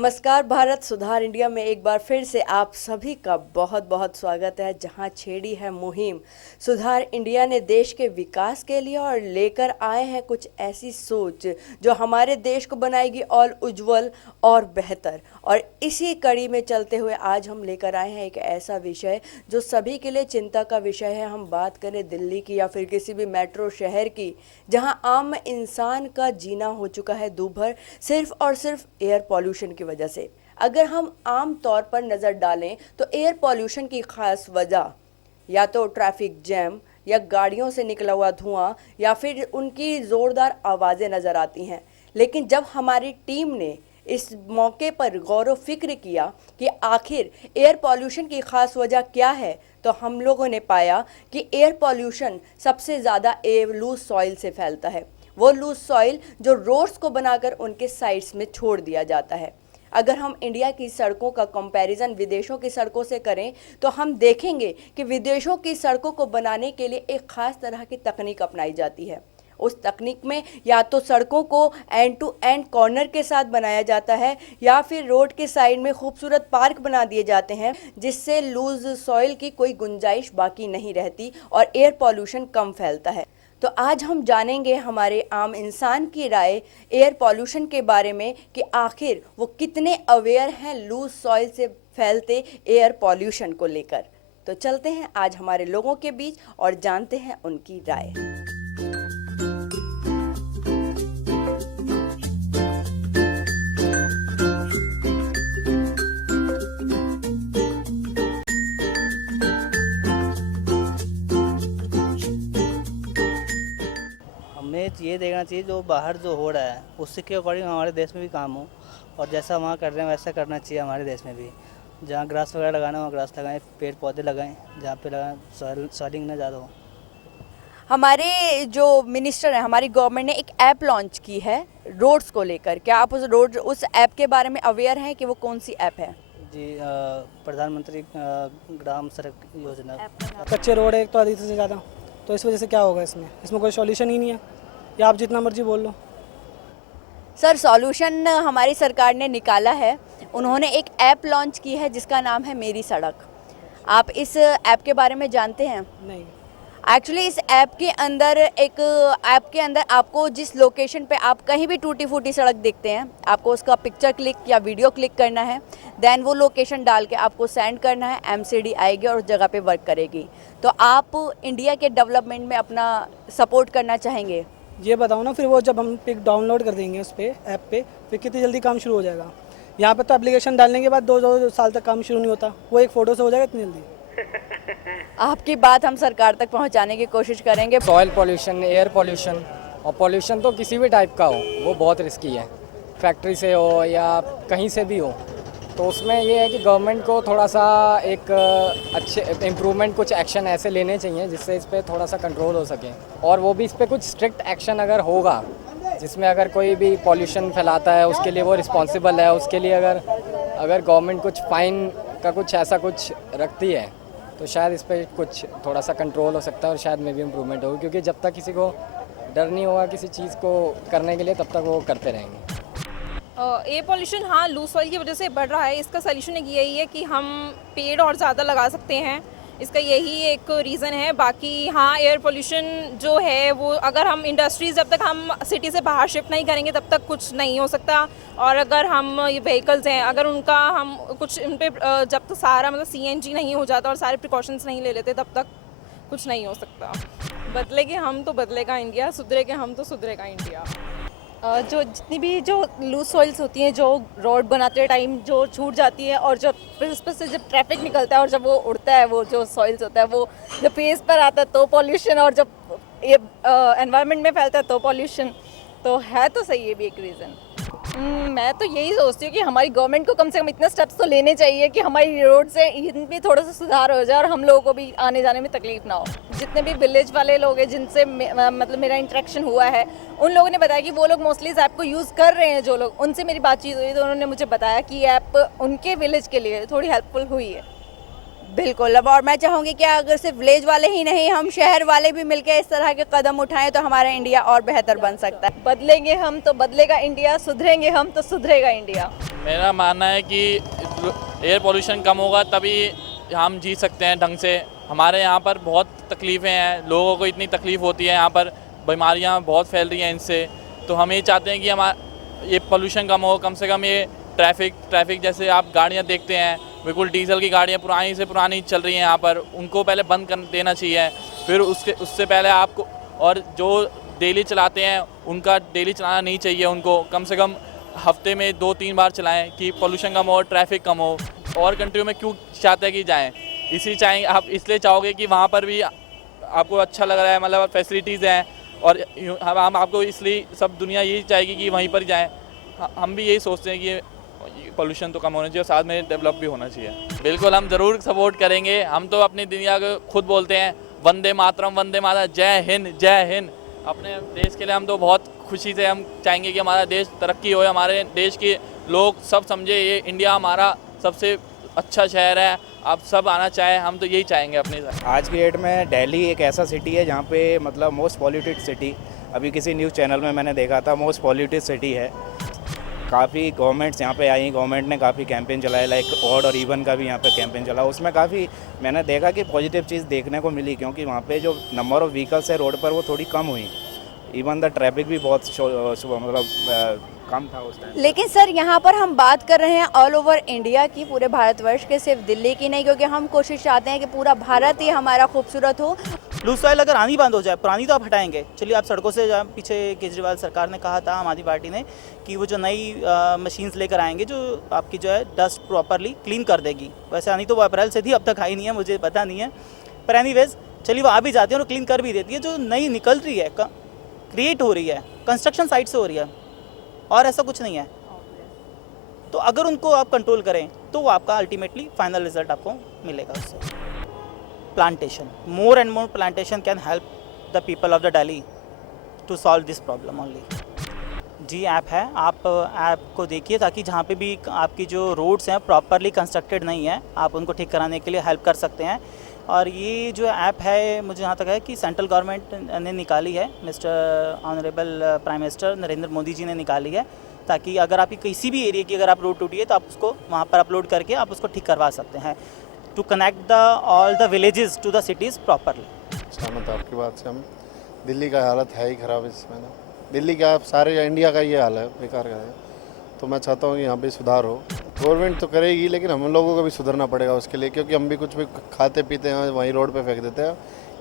नमस्कार भारत सुधार इंडिया में एक बार फिर से आप सभी का बहुत बहुत स्वागत है। जहां छेड़ी है मुहिम सुधार इंडिया ने देश के विकास के लिए और लेकर आए हैं कुछ ऐसी सोच जो हमारे देश को बनाएगी और उज्जवल और बेहतर। और इसी कड़ी में चलते हुए आज हम लेकर आए हैं एक ऐसा विषय जो सभी के लिए चिंता का विषय है। हम बात करें दिल्ली की या फिर किसी भी मेट्रो शहर की, जहां आम इंसान का जीना हो चुका है दूभर सिर्फ और सिर्फ एयर पॉल्यूशन की वजह से। अगर हम आम तौर पर नज़र डालें तो एयर पॉल्यूशन की खास वजह या तो ट्रैफिक जैम या गाड़ियों से निकला हुआ धुआं या फिर उनकी ज़ोरदार आवाज़ें नज़र आती हैं। लेकिन जब हमारी टीम ने इस मौके पर गौर व फिक्र किया कि आखिर एयर पॉल्यूशन की खास वजह क्या है, तो हम लोगों ने पाया कि एयर पॉल्यूशन सबसे ज़्यादा एयर लूज सॉइल से फैलता है। वो लूज सॉइल जो रोड्स को बनाकर उनके साइड्स में छोड़ दिया जाता है। अगर हम इंडिया की सड़कों का कंपैरिजन विदेशों की सड़कों से करें तो हम देखेंगे कि विदेशों की सड़कों को बनाने के लिए एक खास तरह की तकनीक अपनाई जाती है। उस तकनीक में या तो सड़कों को एंड टू एंड कॉर्नर के साथ बनाया जाता है या फिर रोड के साइड में खूबसूरत पार्क बना दिए जाते हैं, जिससे लूज सॉइल की कोई गुंजाइश बाकी नहीं रहती और एयर पॉल्यूशन कम फैलता है। तो आज हम जानेंगे हमारे आम इंसान की राय एयर पॉल्यूशन के बारे में कि आखिर वो कितने अवेयर हैं लूज सॉइल से फैलते एयर पॉल्यूशन को लेकर। तो चलते हैं आज हमारे लोगों के बीच और जानते हैं उनकी राय। हमें ये देखना चाहिए जो बाहर जो हो रहा है उससे के अकॉर्डिंग हमारे देश में भी काम हो, और जैसा वहाँ कर रहे हैं वैसा करना चाहिए हमारे देश में भी। जहाँ ग्रास वगैरह लगाना वहाँ ग्रास लगाएं, पेड़ पौधे लगाएं, जहाँ पे लगाएं सॉइलिंग ना ज़्यादा हो। हमारे जो मिनिस्टर हैं, हमारी गवर्नमेंट ने एक ऐप लॉन्च की है रोड्स को लेकर। क्या आप उस ऐप के बारे में अवेयर हैं कि वो कौन सी ऐप है? जी, प्रधानमंत्री ग्राम सड़क योजना। कच्चे रोड है एक तो आधी से ज़्यादा, तो इस वजह से क्या होगा, इसमें कोई सॉल्यूशन ही नहीं है। या आप जितना मर्जी बोल लो। सर, सॉल्यूशन हमारी सरकार ने निकाला है। उन्होंने एक ऐप लॉन्च की है जिसका नाम है मेरी सड़क। आप इस ऐप के बारे में जानते हैं? नहीं। एक्चुअली इस ऐप के अंदर आपको जिस लोकेशन पे आप कहीं भी टूटी फूटी सड़क देखते हैं, आपको उसका पिक्चर क्लिक या वीडियो क्लिक करना है। देन वो लोकेशन डाल के आपको सेंड करना है, एमसीडी आएगी और उस जगह पे वर्क करेगी। तो आप इंडिया के डेवलपमेंट में अपना सपोर्ट करना चाहेंगे? ये बताओ ना, फिर वो जब हम पिक डाउनलोड कर देंगे उस पर ऐप पे, फिर कितनी जल्दी काम शुरू हो जाएगा? यहाँ पे तो एप्लीकेशन डालने के बाद दो साल तक काम शुरू नहीं होता, वो एक फ़ोटो से हो जाएगा इतनी जल्दी। आपकी बात हम सरकार तक पहुंचाने की कोशिश करेंगे। सॉइल पॉल्यूशन, एयर पॉल्यूशन, और पॉल्यूशन तो किसी भी टाइप का हो वो बहुत रिस्की है, फैक्ट्री से हो या कहीं से भी हो। तो उसमें ये है कि गवर्नमेंट को थोड़ा सा एक अच्छे इम्प्रूवमेंट कुछ एक्शन ऐसे लेने चाहिए जिससे इस पर थोड़ा सा कंट्रोल हो सके, और वो भी इस पर कुछ स्ट्रिक्ट एक्शन अगर होगा जिसमें अगर कोई भी पॉल्यूशन फैलाता है उसके लिए वो रिस्पॉन्सिबल है, उसके लिए अगर गवर्नमेंट कुछ फाइन का कुछ ऐसा कुछ रखती है तो शायद इस पर कुछ थोड़ा सा कंट्रोल हो सकता है और शायद में भी इम्प्रूवमेंट होगी, क्योंकि जब तक किसी को डर नहीं होगा किसी चीज़ को करने के लिए तब तक वो करते रहेंगे। एयर पॉल्यूशन हाँ लूज सॉइल की वजह से बढ़ रहा है। इसका सलूशन एक यही है कि हम पेड़ और ज़्यादा लगा सकते हैं, इसका यही एक रीज़न है। बाकी हाँ, एयर पोल्यूशन जो है वो अगर हम इंडस्ट्रीज़ जब तक हम सिटी से बाहर शिफ्ट नहीं करेंगे तब तक कुछ नहीं हो सकता। और अगर हम ये व्हीकल्स हैं अगर उनका हम कुछ उन पर जब तक सारा मतलब सीएनजी नहीं हो जाता और सारे प्रिकॉशंस नहीं ले लेते तब तक कुछ नहीं हो सकता। बदलेंगे हम तो बदलेगा इंडिया, सुधरेगा हम तो सुधरेगा इंडिया। जो जितनी भी जो लूज सॉइल्स होती हैं जो रोड बनाते टाइम जो छूट जाती है, और जब फिर उस पर से जब ट्रैफिक निकलता है और जब वो उड़ता है, वो जो सॉइल्स होता है वो जब फेस पर आता है तो पॉल्यूशन, और जब ये एनवायरनमेंट में फैलता है तो पॉल्यूशन। तो है तो सही है भी एक रीज़न। मैं तो यही सोचती हूँ कि हमारी गवर्नमेंट को कम से कम इतने स्टेप्स तो लेने चाहिए कि हमारी रोड से इन भी थोड़ा सा सुधार हो जाए और हम लोगों को भी आने जाने में तकलीफ ना हो। जितने भी विलेज वाले लोग हैं जिनसे मतलब मेरा इंटरेक्शन हुआ है, उन लोगों ने बताया कि वो लोग मोस्टली इस ऐप को यूज़ कर रहे हैं। जो लोग उनसे मेरी बातचीत हुई तो उन्होंने मुझे बताया कि ऐप उनके विलेज के लिए थोड़ी हेल्पफुल हुई है। बिल्कुल। अब और मैं चाहूँगी कि अगर सिर्फ विलेज वाले ही नहीं, हम शहर वाले भी मिलकर इस तरह के कदम उठाएं तो हमारा इंडिया और बेहतर बन सकता है। बदलेंगे हम तो बदलेगा इंडिया, सुधरेंगे हम तो सुधरेगा इंडिया। मेरा मानना है कि एयर पोल्यूशन कम होगा तभी हम जी सकते हैं ढंग से। हमारे यहाँ पर बहुत तकलीफ़ें हैं, लोगों को इतनी तकलीफ़ होती है, यहाँ पर बीमारियाँ बहुत फैल रही हैं इनसे। तो हम ये चाहते हैं कि हमारा ये पोल्यूशन कम हो, कम से कम ये ट्रैफिक जैसे आप गाड़ियाँ देखते हैं, बिल्कुल डीजल की गाड़ियाँ पुरानी से पुरानी चल रही हैं यहाँ पर, उनको पहले बंद कर देना चाहिए। फिर उससे पहले आपको, और जो डेली चलाते हैं उनका डेली चलाना नहीं चाहिए, उनको कम से कम हफ्ते में 2-3 बार चलाएं कि पोल्यूशन कम हो, ट्रैफिक कम हो। और कंट्रियों में क्यों चाहते हैं कि जाएं, आप इसलिए चाहोगे कि वहाँ पर भी आपको अच्छा लग रहा है, मतलब फैसिलिटीज़ हैं, और हम आपको इसलिए सब दुनिया यही चाहेगी कि वहीं पर जाएं। हम भी यही सोचते हैं कि पोल्यूशन तो कम होना चाहिए और साथ में डेवलप भी होना चाहिए। बिल्कुल हम ज़रूर सपोर्ट करेंगे। हम तो अपनी दुनिया को खुद बोलते हैं वंदे मातरम, जय हिंद, जय हिंद। अपने देश के लिए हम तो बहुत खुशी से हम चाहेंगे कि हमारा देश तरक्की हो, हमारे देश के लोग सब समझे ये इंडिया हमारा सबसे अच्छा शहर है, आप सब आना चाहें, हम तो यही चाहेंगे अपने। आज की डेट में दिल्ली एक ऐसा सिटी है जहाँ पे मतलब मोस्ट पॉल्यूटेड सिटी, अभी किसी न्यूज़ चैनल में मैंने देखा था, मोस्ट पॉल्यूटेड सिटी है। काफ़ी गवर्नमेंट्स यहाँ पे आई, गवर्नमेंट ने काफ़ी कैंपेन चलाया, लाइक ऑड और इवन का भी यहाँ पे कैंपेन चला। उसमें काफ़ी मैंने देखा कि पॉजिटिव चीज़ देखने को मिली, क्योंकि वहाँ पे जो नंबर ऑफ़ व्हीकल्स है रोड पर वो थोड़ी कम हुई। इवन द ट्रैफिक भी बहुत मतलब कम था उस टाइम। लेकिन सर यहाँ पर हम बात कर रहे हैं ऑल ओवर इंडिया की, पूरे भारतवर्ष के, सिर्फ दिल्ली की नहीं, क्योंकि हम कोशिश चाहते हैं कि पूरा भारत ही हमारा खूबसूरत हो। लूज सॉइल अगर आनी बंद हो जाए, पुरानी तो आप हटाएंगे। चलिए आप सड़कों से, पीछे केजरीवाल सरकार ने कहा था, आम आदमी पार्टी ने, कि वो जो नई मशीन्स लेकर आएंगे जो आपकी जो है डस्ट प्रॉपरली क्लीन कर देगी। वैसे आनी तो वो अप्रैल से थी, अब तक आई नहीं है, मुझे पता नहीं है, पर एनीवेज चलिए वो आ भी जाती है और क्लीन कर भी देती है। जो नई निकल रही है, क्रिएट हो रही है, कंस्ट्रक्शन साइट से हो रही है, और ऐसा कुछ नहीं है। तो अगर उनको आप कंट्रोल करें तो वो आपका अल्टीमेटली फाइनल रिजल्ट आपको मिलेगा उससे। Plantation, more and more plantation can help the people of the Delhi to solve this problem only. जी ऐप है, आप ऐप को देखिए ताकि जहाँ पे भी आपकी जो रोड्स हैं प्रॉपरली कंस्ट्रक्टेड नहीं है, आप उनको ठीक कराने के लिए हेल्प कर सकते हैं। और ये जो ऐप है, मुझे जहाँ तक है कि सेंट्रल गवर्नमेंट ने निकाली है, mister honourable prime minister Narendra Modi ji ने निकाली है, ताकि अगर आपकी किसी भी एरिया की अगर आप रोड टूटी है तो आप उसको वहाँ पर अपलोड करके आप उसको ठीक करवा सकते हैं, to connect the all the villages to the cities properly. सहमत आपकी बात से हम। दिल्ली का हालत है ही ख़राब इसमें ना, दिल्ली का सारे इंडिया का ये हाल है, बेकार का है। तो मैं चाहता हूँ कि यहाँ पे सुधार हो। गवर्नमेंट तो करेगी लेकिन हम लोगों को भी सुधरना पड़ेगा उसके लिए, क्योंकि हम भी कुछ भी खाते पीते हैं वहीं रोड पे फेंक देते हैं।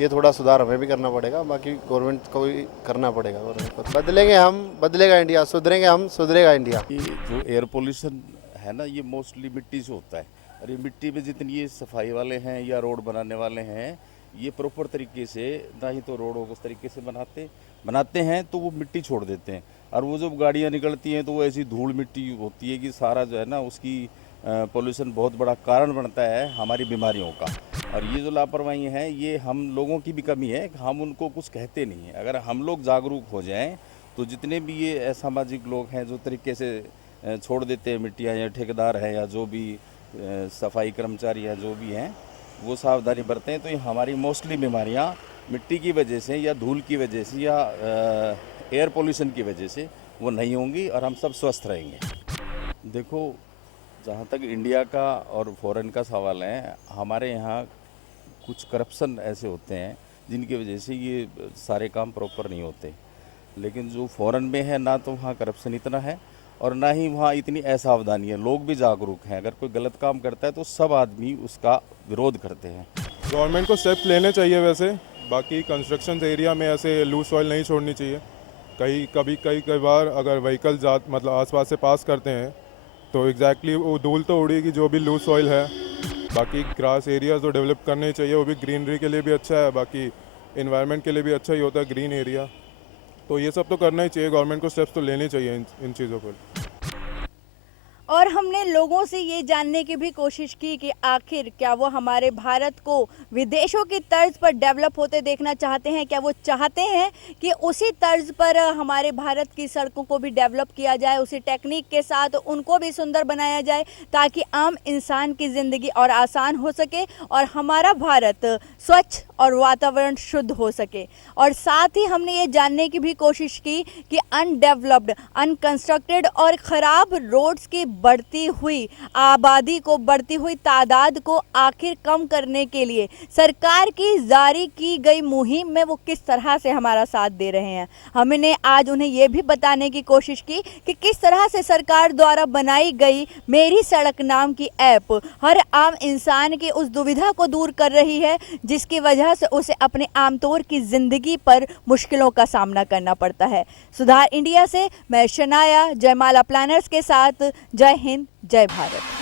ये थोड़ा सुधार हमें भी करना पड़ेगा, बाकी गवर्नमेंट को भी करना पड़ेगा। बदलेंगे हम, बदलेगा इंडिया, सुधरेंगे हम, सुधरेगा इंडिया। जो एयर पोल्यूशन है ना, ये मोस्टली मिट्टी से होता है, और ये मिट्टी में जितनी ये सफाई वाले हैं या रोड बनाने वाले हैं, ये प्रॉपर तरीके से ना ही तो रोड उस तरीके से बनाते हैं तो वो मिट्टी छोड़ देते हैं, और वो जब गाड़ियाँ निकलती हैं तो वो ऐसी धूल मिट्टी होती है कि सारा जो है ना उसकी पोल्यूशन बहुत बड़ा कारण बनता है हमारी बीमारियों का। और ये जो लापरवाही है ये हम लोगों की भी कमी है, हम उनको कुछ कहते नहीं हैं। अगर हम लोग जागरूक हो जाएं तो जितने भी ये असामाजिक लोग हैं जो तरीके से छोड़ देते हैं मिट्टियाँ, या ठेकेदार हैं या जो भी सफाई कर्मचारी हैं जो भी हैं, वो सावधानी बरतें तो ये हमारी मोस्टली बीमारियाँ मिट्टी की वजह से या धूल की वजह से या एयर पोल्यूशन की वजह से वो नहीं होंगी, और हम सब स्वस्थ रहेंगे। देखो, जहाँ तक इंडिया का और फॉरेन का सवाल है, हमारे यहाँ कुछ करप्शन ऐसे होते हैं जिनकी वजह से ये सारे काम प्रॉपर नहीं होते। लेकिन जो फॉरेन में है ना, तो वहाँ करप्शन इतना है और ना ही वहाँ इतनी असावधानी है, लोग भी जागरूक हैं। अगर कोई गलत काम करता है तो सब आदमी उसका विरोध करते हैं। गवर्नमेंट को स्टेप लेने चाहिए वैसे, बाकी कंस्ट्रक्शन एरिया में ऐसे लूज सॉइल नहीं छोड़नी चाहिए। कई बार अगर व्हीकल मतलब आसपास से पास करते हैं तो एग्जैक्टली वो धूल तो उड़ेगी जो भी लूज सॉइल है। बाकी ग्रास एरियाज तो डेवलप करने चाहिए, वो भी ग्रीनरी के लिए भी अच्छा है, बाकी इन्वायरमेंट के लिए भी अच्छा ही होता है ग्रीन एरिया। तो ये सब तो करना ही चाहिए, गवर्नमेंट को स्टेप्स तो लेने चाहिए इन चीज़ों पर। और हमने लोगों से ये जानने की भी कोशिश की कि आखिर क्या वो हमारे भारत को विदेशों की तर्ज पर डेवलप होते देखना चाहते हैं, क्या वो चाहते हैं कि उसी तर्ज पर हमारे भारत की सड़कों को भी डेवलप किया जाए, उसी टेक्निक के साथ उनको भी सुंदर बनाया जाए ताकि आम इंसान की ज़िंदगी और आसान हो सके और हमारा भारत स्वच्छ और वातावरण शुद्ध हो सके। और साथ ही हमने ये जानने की भी कोशिश की कि अनडेवलप्ड, अनकंस्ट्रक्टेड और ख़राब रोड्स की बढ़ती हुई आबादी को, बढ़ती हुई तादाद को आखिर कम करने के लिए सरकार की जारी की गई मुहिम में वो किस तरह से हमारा साथ दे रहे हैं। हमने आज उन्हें ये भी बताने की कोशिश की कि किस तरह से सरकार द्वारा बनाई गई मेरी सड़क नाम की ऐप हर आम इंसान की उस दुविधा को दूर कर रही है जिसकी वजह से उसे अपने आमतौर की ज़िंदगी पर मुश्किलों का सामना करना पड़ता है। सुधार इंडिया से मैं शनाया जयमाला प्लानर्स के साथ। जय हिंद, जय भारत।